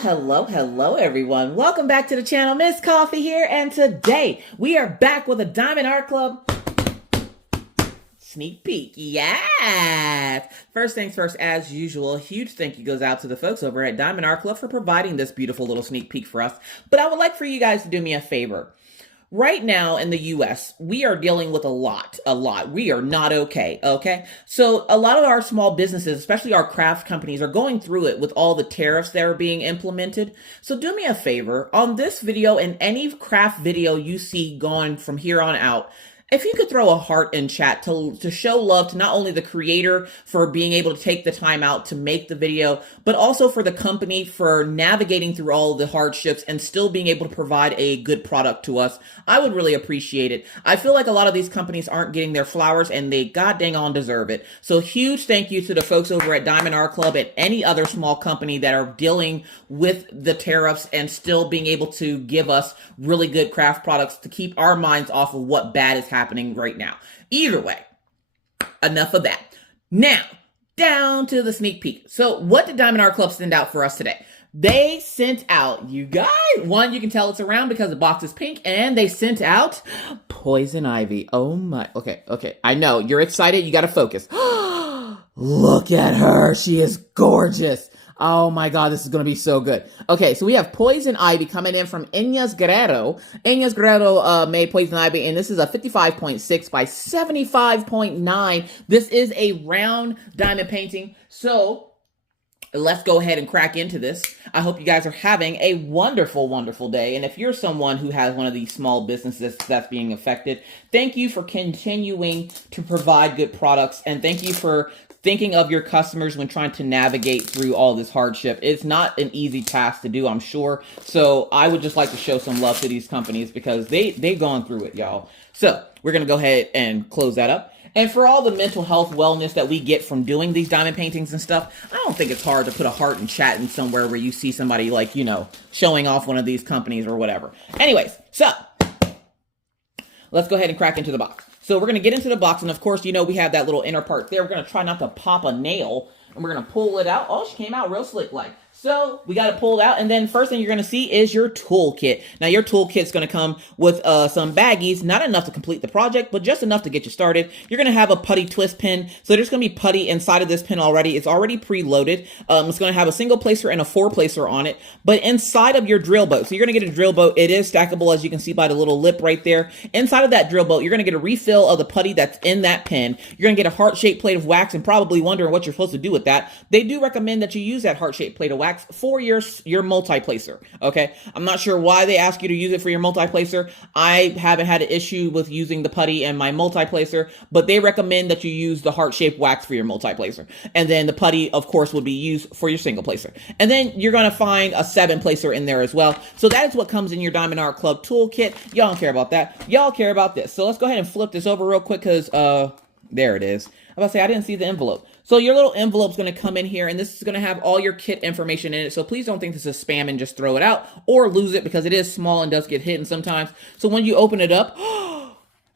Hello, everyone. Welcome back to the channel. Miss Coffee here, and today we are back with a Diamond Art Club sneak peek. Yes! First things first, as usual, a huge thank you goes out to the folks over at Diamond Art Club for providing this beautiful little sneak peek for us. But I would like for you guys to do me a favor. Right now in the US, we are dealing with a lot. We are not okay? So a lot of our small businesses, especially our craft companies, are going through it with all the tariffs that are being implemented. So do me a favor, on this video and any craft video you see going from here on out, if you could throw a heart in chat to show love to not only the creator for being able to take the time out to make the video, but also for the company for navigating through all the hardships and still being able to provide a good product to us, I would really appreciate it. I feel like a lot of these companies aren't getting their flowers and they god dang on deserve it. So huge thank you to the folks over at Diamond Art Club and any other small company that are dealing with the tariffs and still being able to give us really good craft products to keep our minds off of what bad is happening right now. Either way, enough of that. Now, down to the sneak peek. So what did Diamond Art Club send out for us today? They sent out, you guys, one, you can tell it's around because the box is pink, and they sent out poison ivy. Oh my, okay. I know, you're excited, you gotta focus. Look at her, she is gorgeous. Oh my God, this is going to be so good. Okay, so we have Poison Ivy coming in from Inez Guerrero. Inez Guerrero made Poison Ivy, and this is a 55.6 by 75.9. This is a round diamond painting. So let's go ahead and crack into this. I hope you guys are having a wonderful, wonderful day. And if you're someone who has one of these small businesses that's being affected, thank you for continuing to provide good products. And thank you for thinking of your customers when trying to navigate through all this hardship. It's not an easy task to do, I'm sure. So I would just like to show some love to these companies because they've gone through it, y'all. So we're going to go ahead and close that up. And for all the mental health wellness that we get from doing these diamond paintings and stuff, I don't think it's hard to put a heart and chat in somewhere where you see somebody like, you know, showing off one of these companies or whatever. Anyways, so let's go ahead and crack into the box. So we're going to get into the box, and of course, you know, we have that little inner part there. We're going to try not to pop a nail, and we're going to pull it out. Oh, she came out real slick-like. So we got it pulled out, and then first thing you're going to see is your toolkit. Now, your toolkit's going to come with some baggies, not enough to complete the project, but just enough to get you started. You're going to have a putty twist pin. So there's going to be putty inside of this pin already. It's already preloaded. It's going to have a single placer and a four placer on it, but inside of your drill boat. So you're going to get a drill boat. It is stackable, as you can see by the little lip right there. Inside of that drill boat, you're going to get a refill of the putty that's in that pin. You're going to get a heart-shaped plate of wax and probably wondering what you're supposed to do with that. They do recommend that you use that heart-shaped plate of wax for your multi-placer, okay? I'm not sure why they ask you to use it for your multi-placer. I haven't had an issue with using the putty in my multi-placer, but they recommend that you use the heart-shaped wax for your multi-placer. And then the putty, of course, would be used for your single placer. And then you're gonna find a 7-placer in there as well. So that is what comes in your Diamond Art Club toolkit. Y'all don't care about that. Y'all care about this. So let's go ahead and flip this over real quick because, there it is. I was about to say, I didn't see the envelope. So your little envelope's going to come in here, and this is going to have all your kit information in it. So please don't think this is spam and just throw it out or lose it because it is small and does get hidden sometimes. So when you open it up,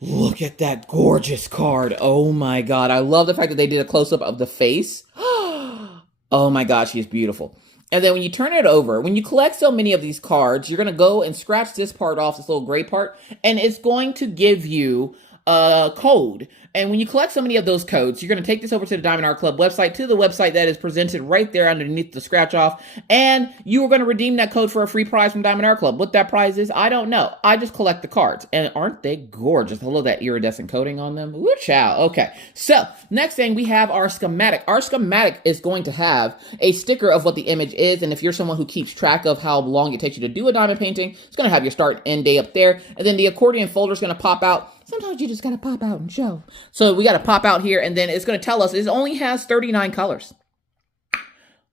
look at that gorgeous card. Oh my God. I love the fact that they did a close-up of the face. Oh my God, she's beautiful. And then when you turn it over, when you collect so many of these cards, you're going to go and scratch this part off, this little gray part, and it's going to give you a code. And when you collect so many of those codes, you're going to take this over to the Diamond Art Club website, to the website that is presented right there underneath the scratch off. And you are going to redeem that code for a free prize from Diamond Art Club. What that prize is, I don't know. I just collect the cards. And aren't they gorgeous? I love that iridescent coating on them. Woo chow. Okay. So next thing, we have our schematic. Our schematic is going to have a sticker of what the image is. And if you're someone who keeps track of how long it takes you to do a diamond painting, it's going to have your start and end day up there. And then the accordion folder is going to pop out. Sometimes you just got to pop out and show. So we got to pop out here, and then it's going to tell us it only has 39 colors.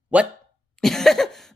What?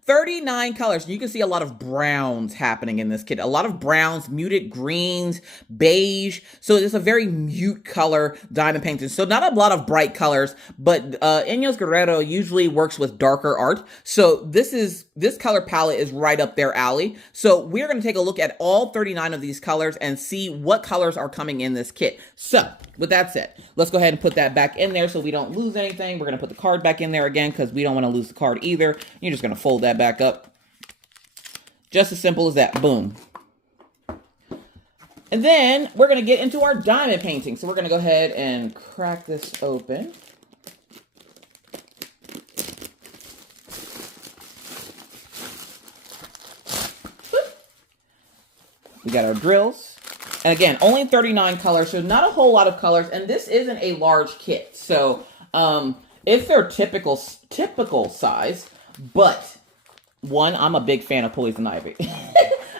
39 colors. You can see a lot of browns happening in this kit. A lot of browns, muted greens, beige. So it's a very mute color diamond painting. So not a lot of bright colors, but Inez Guerrero usually works with darker art. So this color palette is right up their alley. So we're going to take a look at all 39 of these colors and see what colors are coming in this kit. So with that said, let's go ahead and put that back in there so we don't lose anything. We're going to put the card back in there again because we don't want to lose the card either. You're just going to fold that back up. Just as simple as that. Boom. And then we're going to get into our diamond painting. So we're going to go ahead and crack this open. We got our drills. And again, only 39 colors, so not a whole lot of colors. And this isn't a large kit. So it's their typical size. But one, I'm a big fan of Poison Ivy.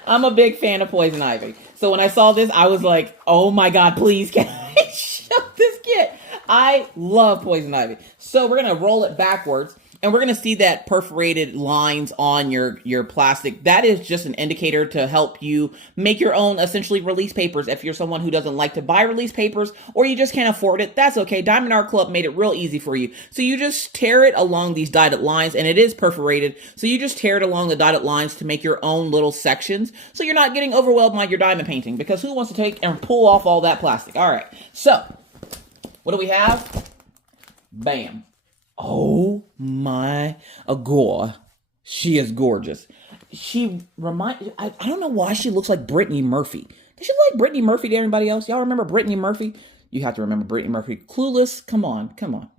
I'm a big fan of Poison Ivy. So when I saw this, I was like, oh my God, please can I shove this kit? I love Poison Ivy. So we're going to roll it backwards. And we're going to see that perforated lines on your plastic. That is just an indicator to help you make your own, essentially, release papers. If you're someone who doesn't like to buy release papers or you just can't afford it, that's okay. Diamond Art Club made it real easy for you. So you just tear it along these dotted lines, and it is perforated. So you just tear it along the dotted lines to make your own little sections. So you're not getting overwhelmed by your diamond painting, because who wants to take and pull off all that plastic? All right. So what do we have? Bam. Oh my God. She is gorgeous. She I don't know why she looks like Brittany Murphy. Does she look like Brittany Murphy to anybody else? Y'all remember Brittany Murphy? You have to remember Brittany Murphy. Clueless. Come on.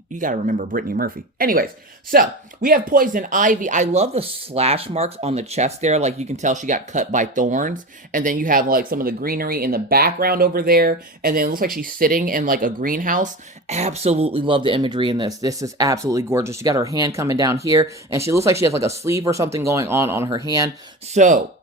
You got to remember Brittany Murphy. Anyways, so we have Poison Ivy. I love the slash marks on the chest there. Like you can tell she got cut by thorns. And then you have like some of the greenery in the background over there. And then it looks like she's sitting in like a greenhouse. Absolutely love the imagery in this. This is absolutely gorgeous. She got her hand coming down here. And she looks like she has like a sleeve or something going on her hand. So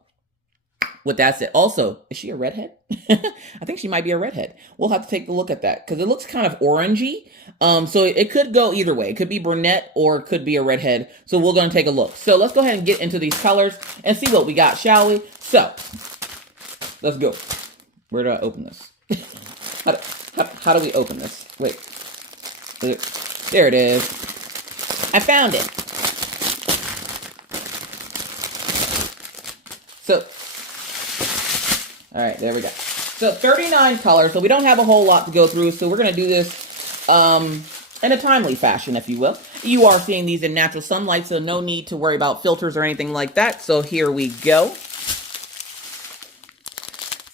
with that said, also, is she a redhead? I think she might be a redhead. We'll have to take a look at that because it looks kind of orangey. So it could go either way. It could be brunette or it could be a redhead. So we're going to take a look. So let's go ahead and get into these colors and see what we got, shall we? So let's go. Where do I open this? How do we open this? Wait. There it is. I found it. So, all right, there we go. So 39 colors. So we don't have a whole lot to go through. So we're going to do this in a timely fashion, if you will. You are seeing these in natural sunlight, so no need to worry about filters or anything like that. So here we go.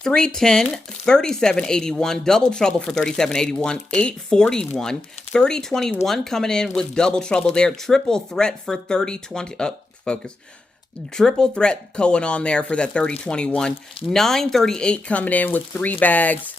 310, 3781, double trouble for 3781, 841, 3021 coming in with double trouble there, triple threat for 3020. Focus. Triple threat going on there for that 3021. 938 coming in with 3 bags.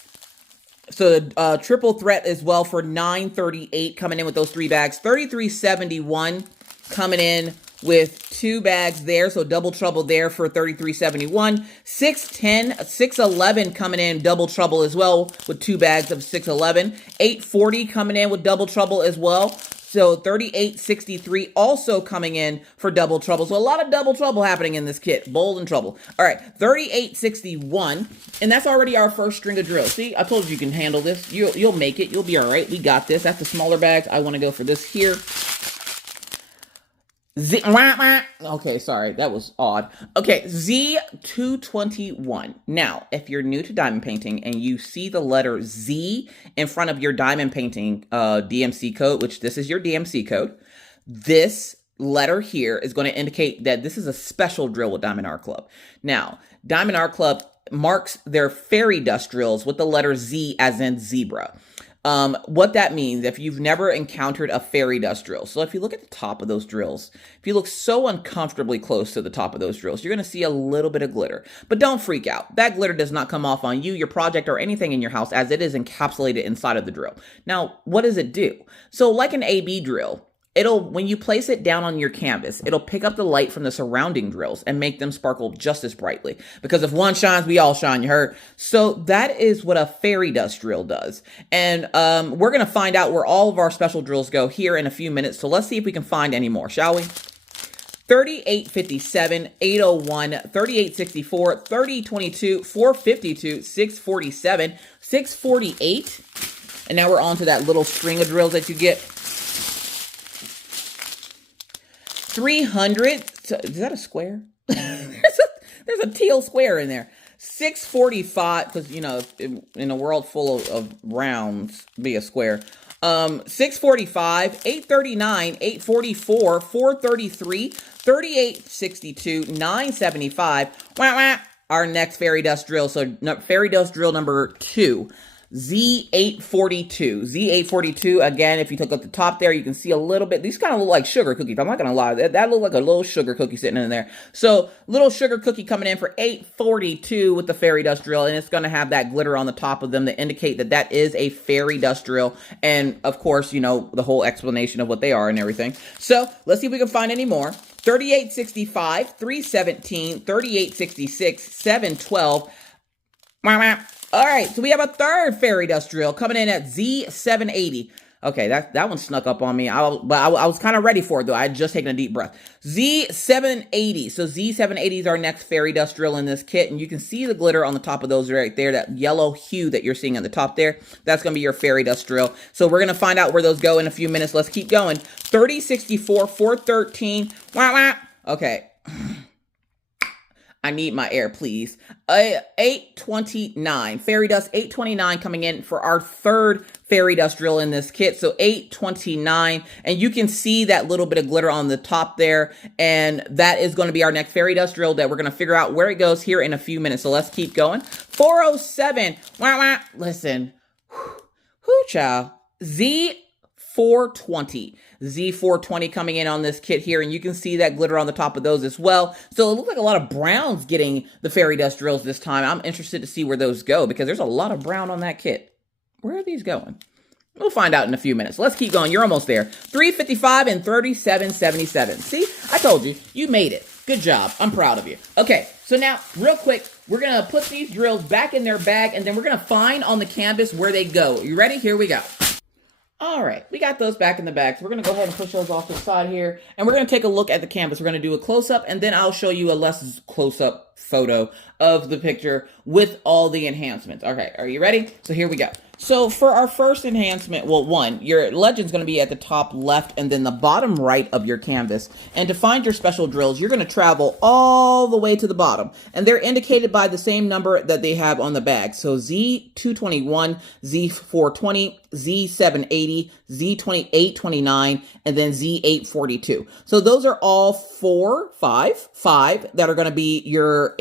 So triple threat as well for 938 coming in with those 3 bags. 3371 coming in with 2 bags there. So double trouble there for 3371. 610, 611 coming in double trouble as well with 2 bags of 611. 840 coming in with double trouble as well. So 3863 also coming in for double trouble. So a lot of double trouble happening in this kit. Bold and trouble. All right, 3861. And that's already our first string of drills. See, I told you can handle this. You'll make it. You'll be all right. We got this. That's the smaller bags. I want to go for this here. Okay, sorry, that was odd. Okay, Z221. Now, if you're new to diamond painting and you see the letter Z in front of your diamond painting DMC code, which this is your DMC code, this letter here is going to indicate that this is a special drill with Diamond Art Club. Now, Diamond Art Club marks their fairy dust drills with the letter Z as in zebra. What that means, if you've never encountered a fairy dust drill, so if you look at the top of those drills, if you look so uncomfortably close to the top of those drills, you're going to see a little bit of glitter. But don't freak out. That glitter does not come off on you, your project, or anything in your house, as it is encapsulated inside of the drill. Now, what does it do? So like an AB drill, when you place it down on your canvas, it'll pick up the light from the surrounding drills and make them sparkle just as brightly. Because if one shines, we all shine, you heard? So that is what a fairy dust drill does. And we're going to find out where all of our special drills go here in a few minutes. So let's see if we can find any more, shall we? 3857, 801, 3864, 3022, 452, 647, 648. And now we're on to that little string of drills that you get. 300, is that a square? There's a teal square in there. 645, because, you know, in a world full of rounds, be a square. 645, 839, 844, 433, 3862, 975. Wah, wah. Our next fairy dust drill. So fairy dust drill number 2. Z842. Z842, again, if you look at the top there, you can see a little bit. These kind of look like sugar cookies. I'm not going to lie. That looked like a little sugar cookie sitting in there. So, little sugar cookie coming in for 842 with the fairy dust drill. And it's going to have that glitter on the top of them to indicate that that is a fairy dust drill. And, of course, you know, the whole explanation of what they are and everything. So, let's see if we can find any more. 3865, 317, 3866, 712. All right, so we have a third fairy dust drill coming in at Z780. Okay, that one snuck up on me. I was kind of ready for it, though. I had just taken a deep breath. Z780. So Z780 is our next fairy dust drill in this kit. And you can see the glitter on the top of those right there. That yellow hue that you're seeing at the top there. That's going to be your fairy dust drill. So we're going to find out where those go in a few minutes. Let's keep going. 3064, 413. Wah, wah. Okay. I need my air, please. 829. Fairy dust 829 coming in for our third fairy dust drill in this kit. So 829. And you can see that little bit of glitter on the top there. And that is going to be our next fairy dust drill that we're going to figure out where it goes here in a few minutes. So let's keep going. 407. Wah, wah. Listen. Whoo, child. Z420. Z420 coming in on this kit here, and you can see that glitter on the top of those as well. So it looks like a lot of browns getting the fairy dust drills this time. I'm interested to see where those go because there's a lot of brown on that kit. Where are these going? We'll find out in a few minutes. Let's keep going. You're almost there. 355 and 3777. See, I told you, you made it. Good job. I'm proud of you. Okay, so now real quick, we're going to put these drills back in their bag, and then we're going to find on the canvas where they go. You ready? Here we go. All right, we got those back in the bag. So we're going to go ahead and push those off to the side here. And we're going to take a look at the canvas. We're going to do a close-up, and then I'll show you a less close-up photo of the picture with all the enhancements. Okay, are you ready? So here we go. So for our first enhancement, well, one, your legend's going to be at the top left and then the bottom right of your canvas. And to find your special drills, you're going to travel all the way to the bottom. And they're indicated by the same number that they have on the bag. So Z221, Z420, Z780, Z2829, and then Z842. So those are all five that are going to be your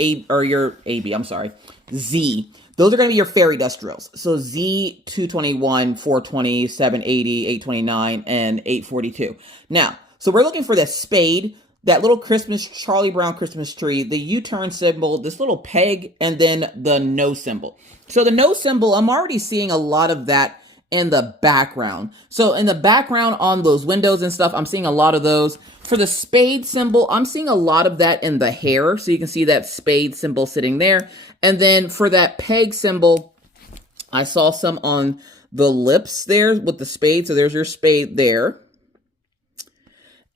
Z. Those are going to be your fairy dust drills. So Z221, 420, 780, 829, and 842. Now, so we're looking for the spade, that little Charlie Brown Christmas tree, the U-turn symbol, this little peg, and then the no symbol. So the no symbol, I'm already seeing a lot of that in the background. So in the background on those windows and stuff, I'm seeing a lot of those. For the spade symbol, I'm seeing a lot of that in the hair. So you can see that spade symbol sitting there. And then for that peg symbol, I saw some on the lips there with the spade. So there's your spade there.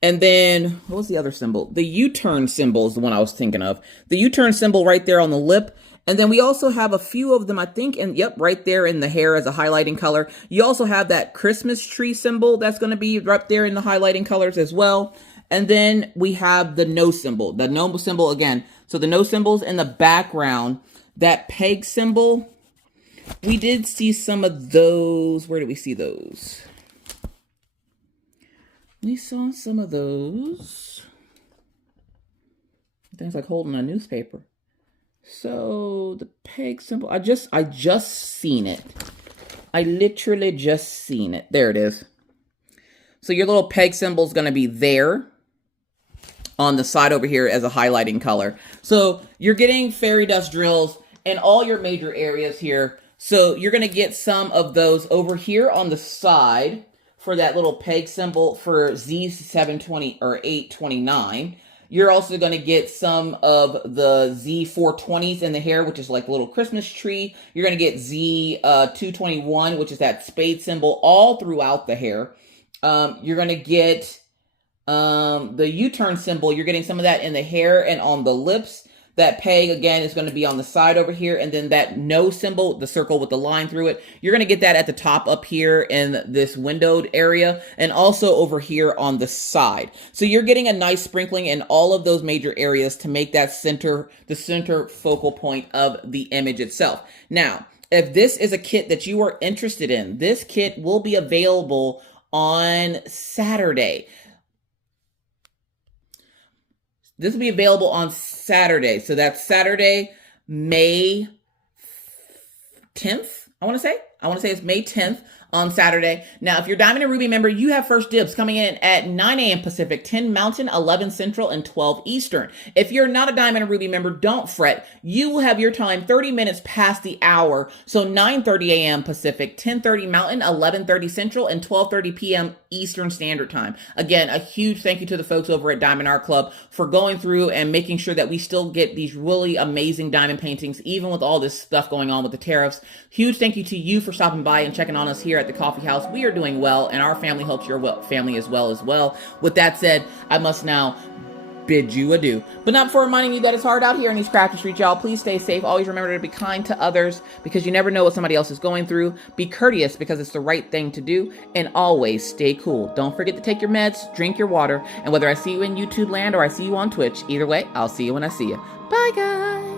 And then, what was the other symbol? The U-turn symbol is the one I was thinking of. The U-turn symbol right there on the lip. And then we also have a few of them, I think, and yep, right there in the hair as a highlighting color. You also have that Christmas tree symbol that's going to be right there in the highlighting colors as well. And then we have the no symbol, again. So the no symbol's in the background. That peg symbol, we did see some of those. Where did we see those? We saw some of those. Things like holding a newspaper. So the peg symbol, I just seen it. I literally just seen it. There it is. So your little peg symbol is going to be there on the side over here as a highlighting color. So you're getting fairy dust drills in all your major areas here. So you're going to get some of those over here on the side for that little peg symbol for Z720 or 829. You're also going to get some of the Z420s in the hair, which is like a little Christmas tree. You're going to get Z221, which is that spade symbol all throughout the hair. You're going to get the U-turn symbol. You're getting some of that in the hair and on the lips. That peg, again, is going to be on the side over here. And then that no symbol, the circle with the line through it, you're going to get that at the top up here in this windowed area and also over here on the side. So you're getting a nice sprinkling in all of those major areas to make that the center focal point of the image itself. Now, If this is a kit that you are interested in, this kit will be available on Saturday. This will be available on Saturday. So that's Saturday, May 10th, I want to say it's May 10th on Saturday. Now, if you're Diamond and Ruby member, you have first dibs coming in at 9 a.m. Pacific, 10 Mountain, 11 Central, and 12 Eastern. If you're not a Diamond and Ruby member, don't fret. You will have your time 30 minutes past the hour. So 9:30 a.m. Pacific, 10:30 Mountain, 11:30 Central, and 12:30 p.m. Eastern Standard Time. Again, a huge thank you to the folks over at Diamond Art Club for going through and making sure that we still get these really amazing diamond paintings, even with all this stuff going on with the tariffs. Huge thank you to you for stopping by and checking on us here at the coffee house. We are doing well, and our family hopes your family as well. With that said, I must now bid you adieu. But not before reminding you that it's hard out here in these crafty streets, y'all. Please stay safe. Always remember to be kind to others, because you never know what somebody else is going through. Be courteous, because it's the right thing to do. And always stay cool. Don't forget to take your meds, drink your water, and whether I see you in YouTube land or I see you on Twitch, either way, I'll see you when I see you. Bye, guys.